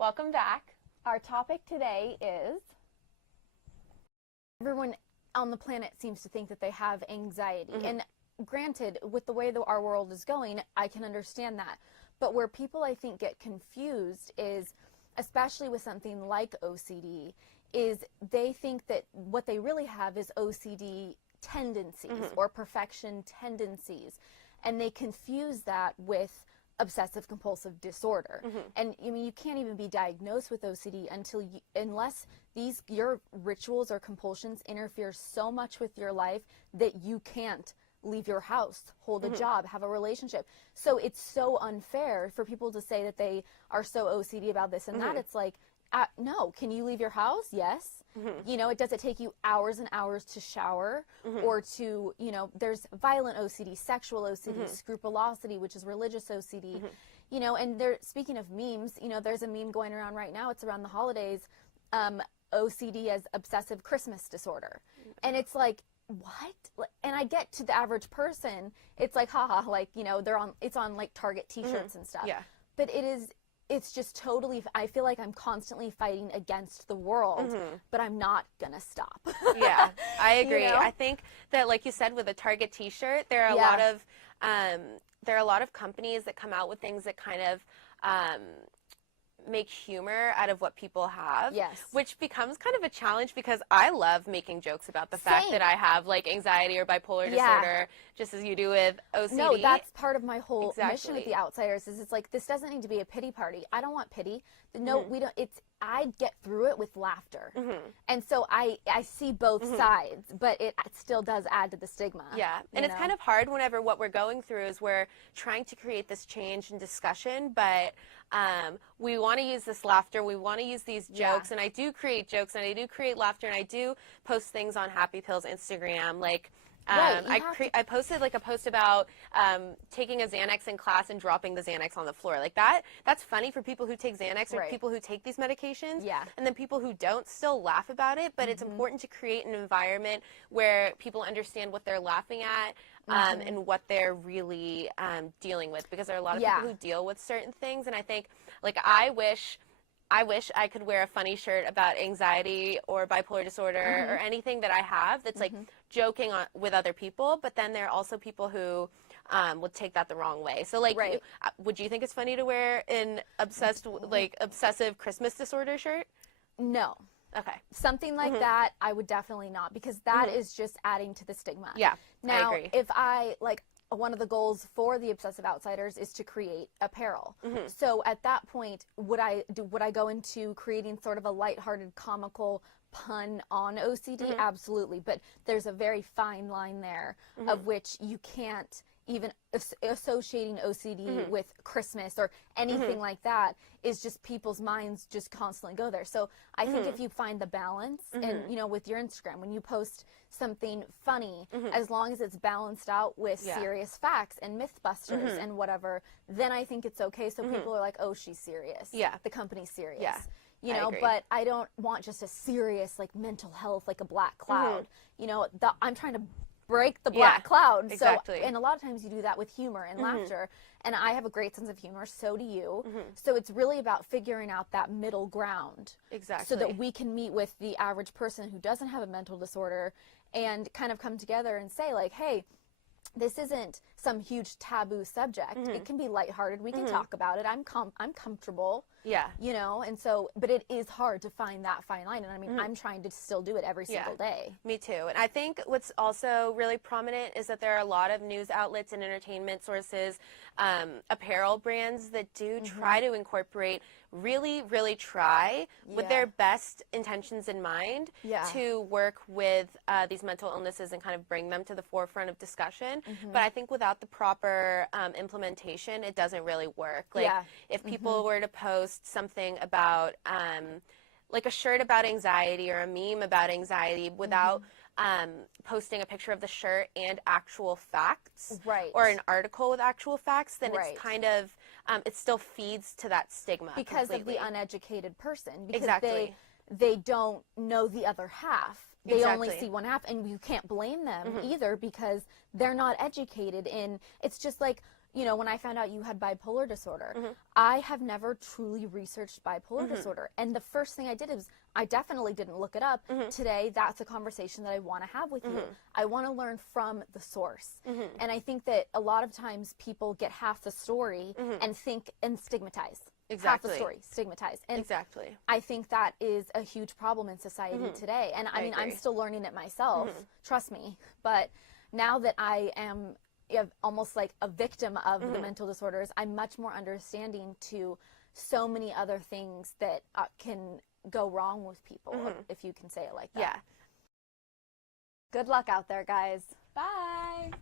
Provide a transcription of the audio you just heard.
Welcome back. Our topic today is everyone on the planet seems to think that they have anxiety. And granted, with the way that our world is going, I can understand that. But where people, I think, get confused is, especially with something like OCD, is they think that what they really have is OCD tendencies or perfection tendencies. And they confuse that with obsessive compulsive disorder. And I mean, you can't even be diagnosed with OCD unless your rituals or compulsions interfere so much with your life that you can't leave your house, hold a job, have a relationship. So it's so unfair for people to say that they are so OCD about this and that. It's like, no, can you leave your house? Yes. You know, does it take you hours and hours to shower or to, you know, there's violent OCD, sexual OCD, scrupulosity, which is religious OCD, you know, and speaking of memes, you know, there's a meme going around right now. It's around the holidays, OCD as obsessive Christmas disorder. And it's like, what? And I get to the average person, it's like, haha, like, you know, it's on like Target t-shirts and stuff. Yeah. But it's just totally, I feel like I'm constantly fighting against the world, but I'm not gonna stop. Yeah, I agree. You know? I think that, like you said, with a Target t-shirt, there are a lot of companies that come out with things that kind of make humor out of what people have. Yes. Which becomes kind of a challenge because I love making jokes about the fact that I have like anxiety or bipolar disorder, just as you do with OCD. No, that's part of my whole mission with The Outsiders is it's like, this doesn't need to be a pity party. I don't want pity. No, we don't. I get through it with laughter. And so I see both sides, but it still does add to the stigma. Yeah, and it's kind of hard whenever what we're going through is we're trying to create this change and discussion, but we want to use this laughter, we want to use these jokes, and I do create jokes, and I do create laughter, and I do post things on Happy Pills Instagram, like I posted like a post about taking a Xanax in class and dropping the Xanax on the floor. Like that's funny for people who take Xanax or people who take these medications. Yeah. And then people who don't still laugh about it, but it's important to create an environment where people understand what they're laughing at and what they're really dealing with, because there are a lot of people who deal with certain things, and I think, like, I wish I could wear a funny shirt about anxiety or bipolar disorder or anything that I have that's like joking with other people, but then there are also people who would take that the wrong way. So like, would you think it's funny to wear an obsessive Christmas disorder shirt? No. Okay. Something like that, I would definitely not, because that is just adding to the stigma. Yeah, now, I agree. if one of the goals for the Obsessive Outsiders is to create apparel. So at that point, would I go into creating sort of a lighthearted, comical pun on OCD? Absolutely. But there's a very fine line there of which you can't even associating OCD with Christmas or anything like that is just people's minds just constantly go there. So I think if you find the balance and, you know, with your Instagram, when you post something funny, as long as it's balanced out with serious facts and Mythbusters and whatever, then I think it's okay. So people are like, oh, she's serious. Yeah. The company's serious. Yeah. You know, but I don't want just a serious, like, mental health, like a black cloud. You know, I'm trying to break the black cloud. Exactly. So, and a lot of times you do that with humor and laughter. And I have a great sense of humor, so do you. So it's really about figuring out that middle ground. Exactly. So that we can meet with the average person who doesn't have a mental disorder and kind of come together and say, like, hey, this isn't some huge taboo subject. It can be lighthearted. We can talk about it. I'm comfortable. Yeah. You know, and so, but it is hard to find that fine line. And I mean, I'm trying to still do it every single day. Me too. And I think what's also really prominent is that there are a lot of news outlets and entertainment sources, apparel brands that do try to incorporate, really try with their best intentions in mind to work with these mental illnesses and kind of bring them to the forefront of discussion. But I think without the proper implementation, it doesn't really work. Like if people were to post something about like a shirt about anxiety or a meme about anxiety without posting a picture of the shirt and actual facts, or an article with actual facts, then it's kind of it still feeds to that stigma because completely. of the uneducated person, because they don't know the other half. They only see one half, and you can't blame them either, because they're not educated in. It's just like, you know, when I found out you had bipolar disorder, I have never truly researched bipolar disorder. And the first thing I did is I definitely didn't look it up. Today, that's a conversation that I want to have with you. I want to learn from the source. And I think that a lot of times people get half the story and think and stigmatize. Exactly. Half the story, stigmatize. And Exactly. I think that is a huge problem in society today. And I mean, I'm agree. still learning it myself, trust me. But now that I am almost like a victim of the mental disorders, I'm much more understanding to so many other things that can go wrong with people, if you can say it like that. Yeah. Good luck out there, guys. Bye.